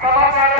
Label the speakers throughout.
Speaker 1: Acabar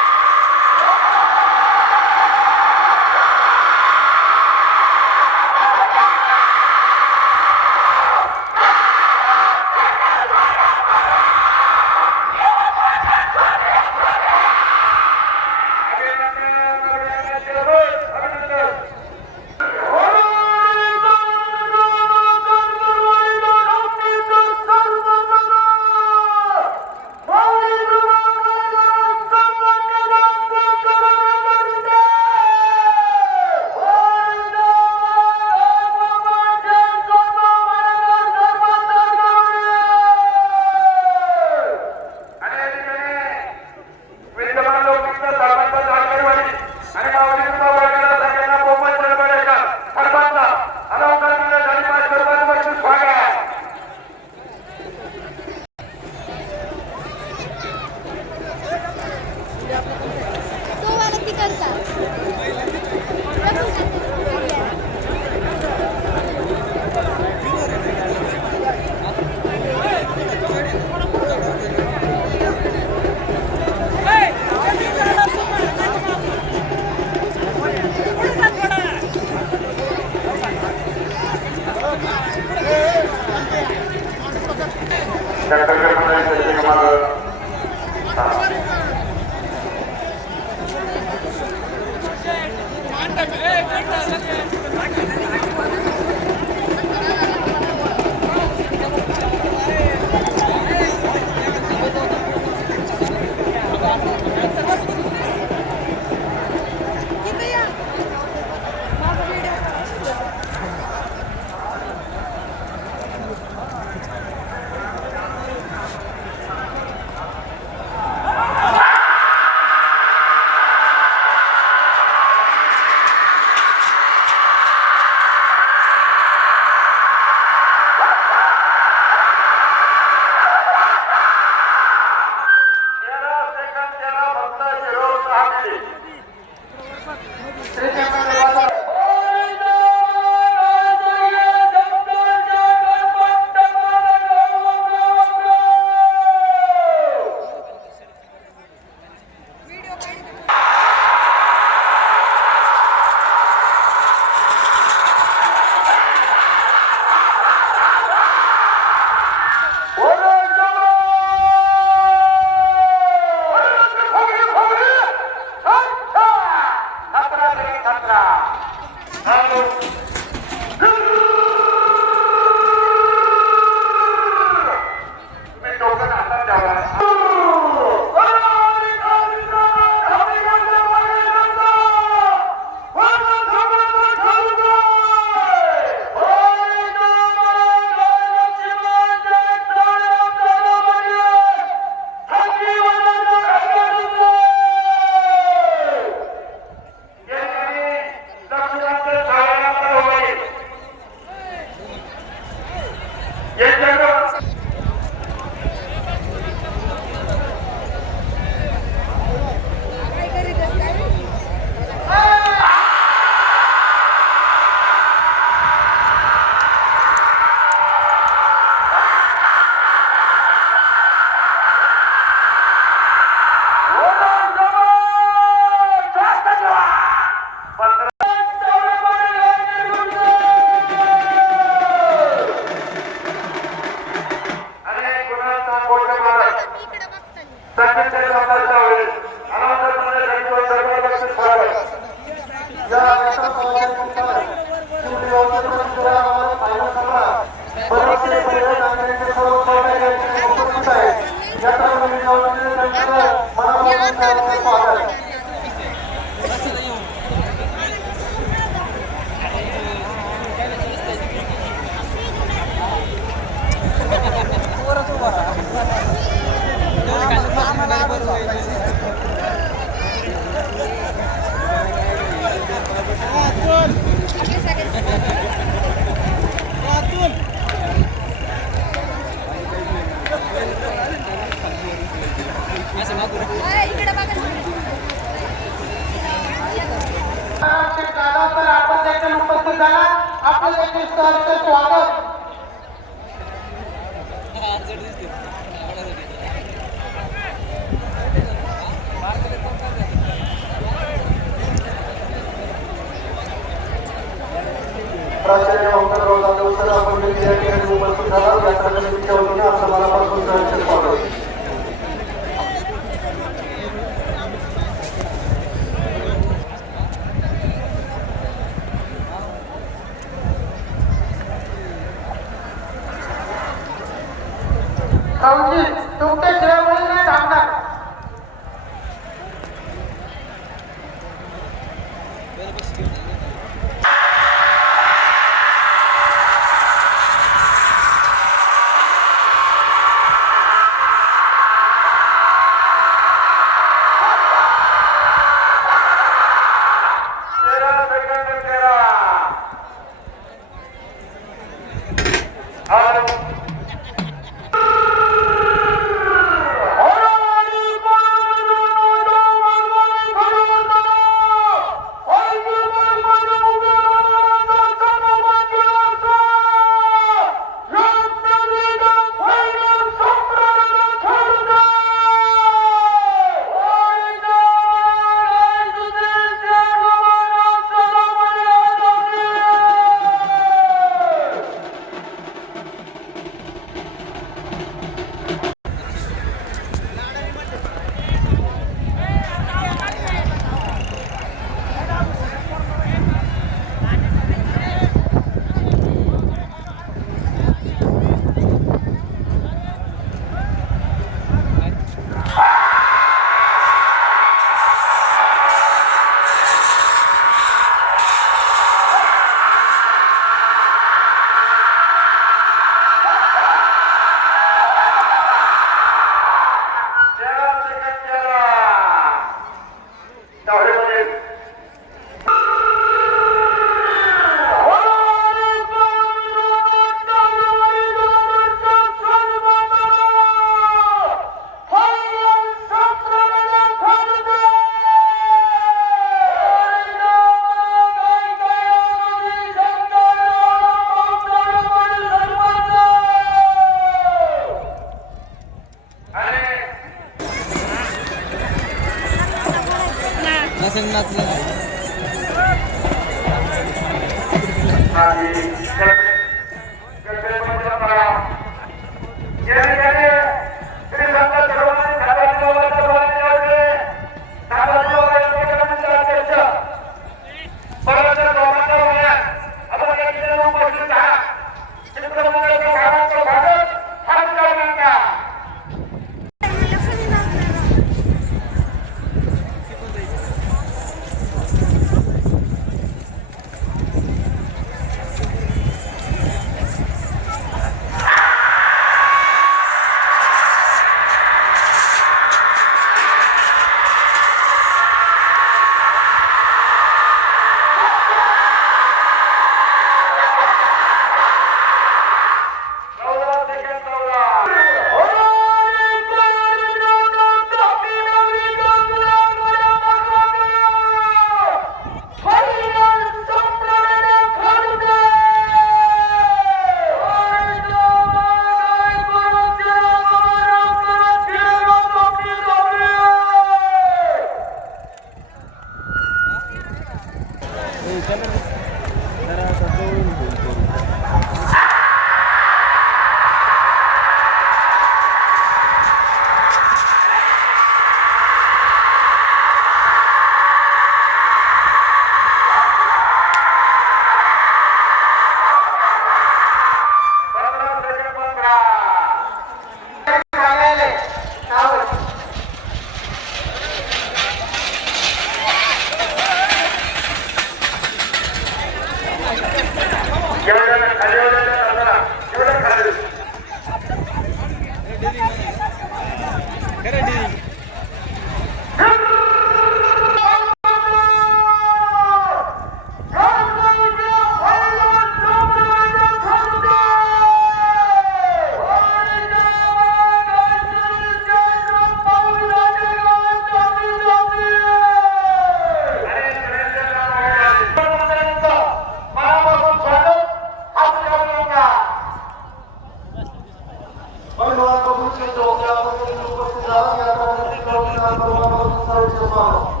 Speaker 1: তোমার অবস্থা হয়েছে